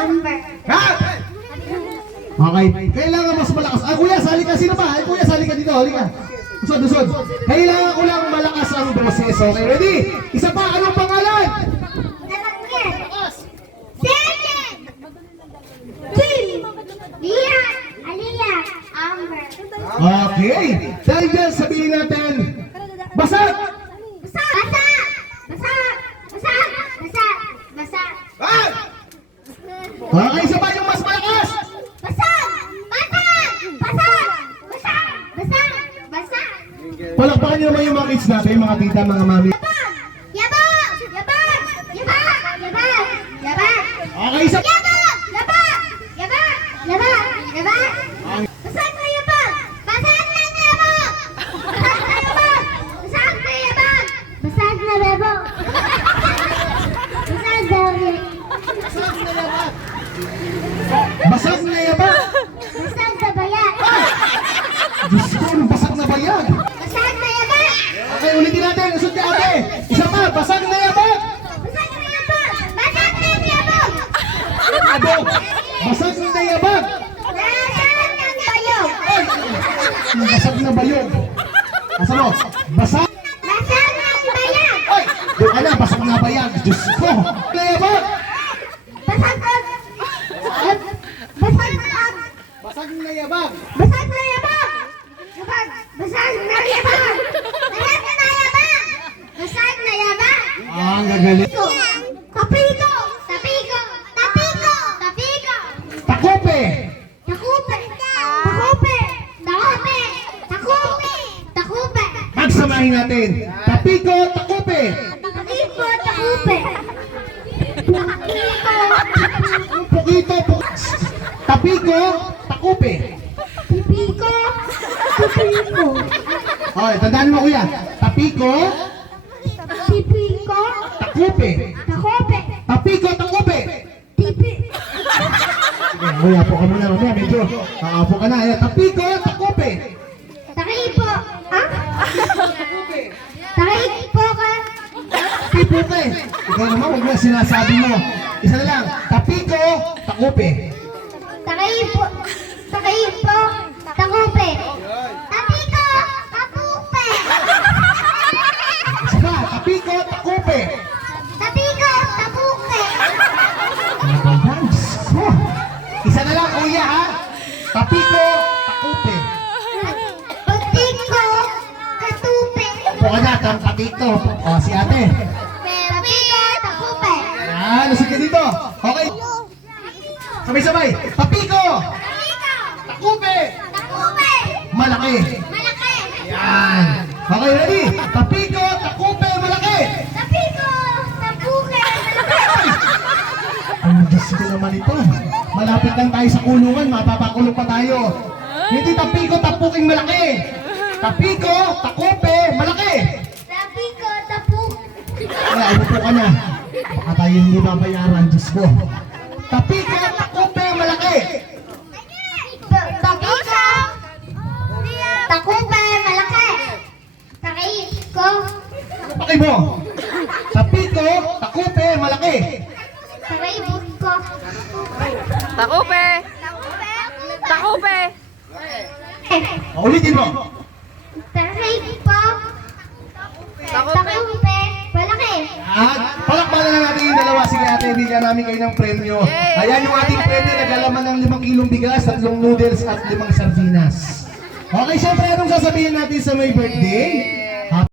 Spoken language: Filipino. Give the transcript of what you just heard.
Amber. Ha? Okay. Kailangan mas malakas. Ah, kuya, sali ka. Sino ba? Ay, kuya, sali ka dito. Halika. Usod, usod. Kailangan ko lang malakas ang boses. Okay, ready? Isa pa, anong pangalan? Seven. Two. Lia. Aliyah. Amber. Okay. Dahil dyan, sabihin natin, basag! Basag. Basag. Basag. Basag. Basag. Basag. Ah! Okay, isa pa yung mas malakas! Basag. Basag. Basag. Basag. Basag. Basag. Palakpakan niyo naman yung mga kids natin, mga tita, mga mami. Yabang! Yabang! Yabang! Yabang! Yabang! Okay, isa pa. Yabang! Yabang! Yabang! Yabang! Yabang! Basag na yabang! Basag na yabang! Basag na yabang! Basag na yabang! Basag na yabang! Basag na yabang! Basag na yaba! Basag na bayan! Diyos ko, anong basag na bayag? Basag na yabang! Okay, ulitin natin. Usod ka ate. Isa pa, basag na yabag! Basag na yabang! Basag na yabang! Abog! Basag na yabag! Basag ng bayog! Basag na bayog. Asa mo? Basag? Basag ng bayag! Ay! Doon ka na, basag na bayag. Diyos ko! Na yabag! Basag ang... Basag ang... Basag na yabag! Basag na yabang! Yabang! Basag na yabang! Basag na yabang! Basag na yabang! Ah, ang gagaling. Tapiko! Tapiko! Tapiko! Tapiko! Takupe! Takupe! Takupe! Takupe! Takupe! Takupe! Pagsamahin natin. Tapiko, takupe! Tapiko! Takupe! Pukito, tapiko, takupe. Tipiko! Tipiko! Okay, tandaan mo kuya. Tapiko, Tipiko! takupe. Takupe! Tapiko, takupe. Tipi! Kuya, po ka muna mamaya. Medyo, po ka na. Ayan, tapiko, takupe. Takipo! Ah? Takupe. Takipo ka! Takupe. Ikaw naman, huwag mo sinasabi mo. Isa na lang. Tapiko, takupe. Takipo! Takipo! Takupe! Tapiko! Takupe! Isa pa, tapiko, takupe. Tapiko! Takupe! Oh, isa na lang, kuya, ha? Tapiko, takupe. Patiko! Katupe! Po ka na, tapiko. O, si ate. Tapiko! Takupe! Yan, lusog ka dito. Okay. Sabay-sabay. Tapiko, Tapiko! takupe. Takupe! Malaki. Malaki! Yan. Okay, ready? Tapiko, takupe, malaki. Tapiko! Takupe! Ang Diyos ko naman ito. Malapit lang tayo sa kulungan, mapapakulong pa tayo. Hindi tapiko, tapuking malaki. Tapiko, takupe, malaki. Tapiko! Tapuk! Wala, umupo ka na. Baka tayo hindi mabayaran, Diyos ko. Tapiko, takupe, malaki. Tapiko! Takupe! Malaki! Takiko! Pakay mo. Tapiko, takupe, malaki. Takiko! Takupe! Takupe! Ulitin mo. Takiko! Takupe! Takupe! Malaki! At palakpakan na natin yung dalawa. Sige ate, bigyan namin kayo ng premyo. Ayan yung ating premyo. Naglalaman ng 5 kilong bigas, 3 noodles at 5 sardinas. Okay, syempre anong sasabihin natin sa may birthday?